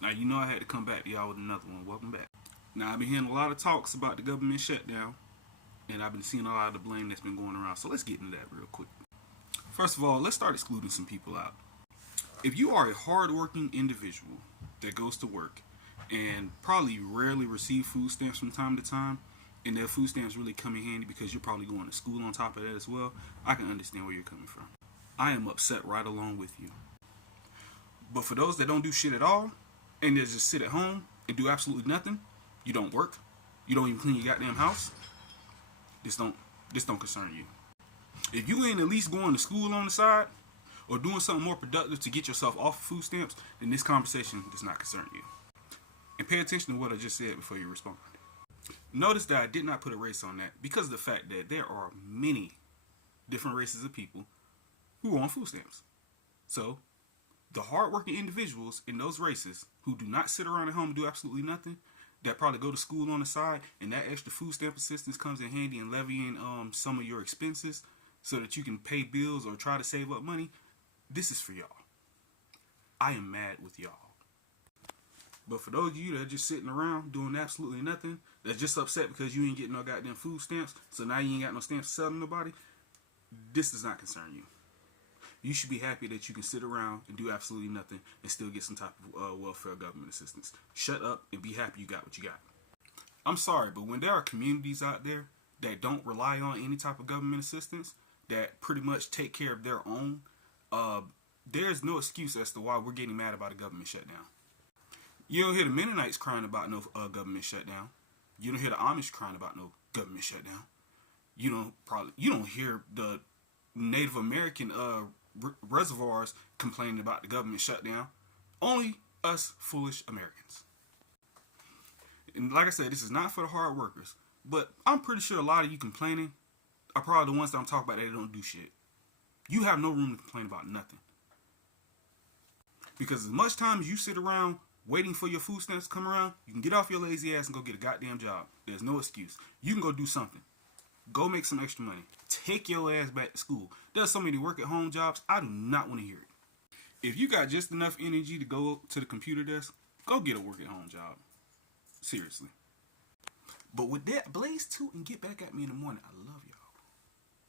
Now, you know I had to come back to y'all with another one. Welcome back. Now, I've been hearing a lot of talks about the government shutdown, and I've been seeing a lot of the blame that's been going around. So let's get into that real quick. First of all, let's start excluding some people out. If you are a hardworking individual that goes to work and probably rarely receive food stamps from time to time, and their food stamps really come in handy because you're probably going to school on top of that as well, I can understand where you're coming from. I am upset right along with you. But for those that don't do shit at all, and they just sit at home and do absolutely nothing, you don't work, you don't even clean your goddamn house, this don't concern you. If you ain't at least going to school on the side or doing something more productive to get yourself off of food stamps, then this conversation does not concern you. And pay attention to what I just said before you respond. Notice that I did not put a race on that because of the fact that there are many different races of people who are on food stamps. So, the hardworking individuals in those races who do not sit around at home and do absolutely nothing, that probably go to school on the side, and that extra food stamp assistance comes in handy in levying some of your expenses so that you can pay bills or try to save up money, this is for y'all. I am mad with y'all. But for those of you that are just sitting around doing absolutely nothing, that's just upset because you ain't getting no goddamn food stamps, so now you ain't got no stamps to sell to nobody, this does not concern you. You should be happy that you can sit around and do absolutely nothing and still get some type of welfare government assistance. Shut up and be happy you got what you got. I'm sorry, but when there are communities out there that don't rely on any type of government assistance, that pretty much take care of their own, there's no excuse as to why we're getting mad about a government shutdown. You don't hear the Mennonites crying about no government shutdown. You don't hear the Amish crying about no government shutdown. You don't hear the Native American reservoirs complaining about the government shutdown. Only us foolish Americans. And like I said, this is not for the hard workers, but I'm pretty sure a lot of you complaining are probably the ones that I'm talking about that don't do shit. You have no room to complain about nothing. Because as much time as you sit around waiting for your food stamps to come around, you can get off your lazy ass and go get a goddamn job. There's no excuse. You can go do something. Go make some extra money. Take your ass back to school. There's so many work at home jobs, I do not want to hear it. If you got just enough energy to go to the computer desk, go get a work at home job. Seriously. But with that, blaze 2 and get back at me in the morning. I love you.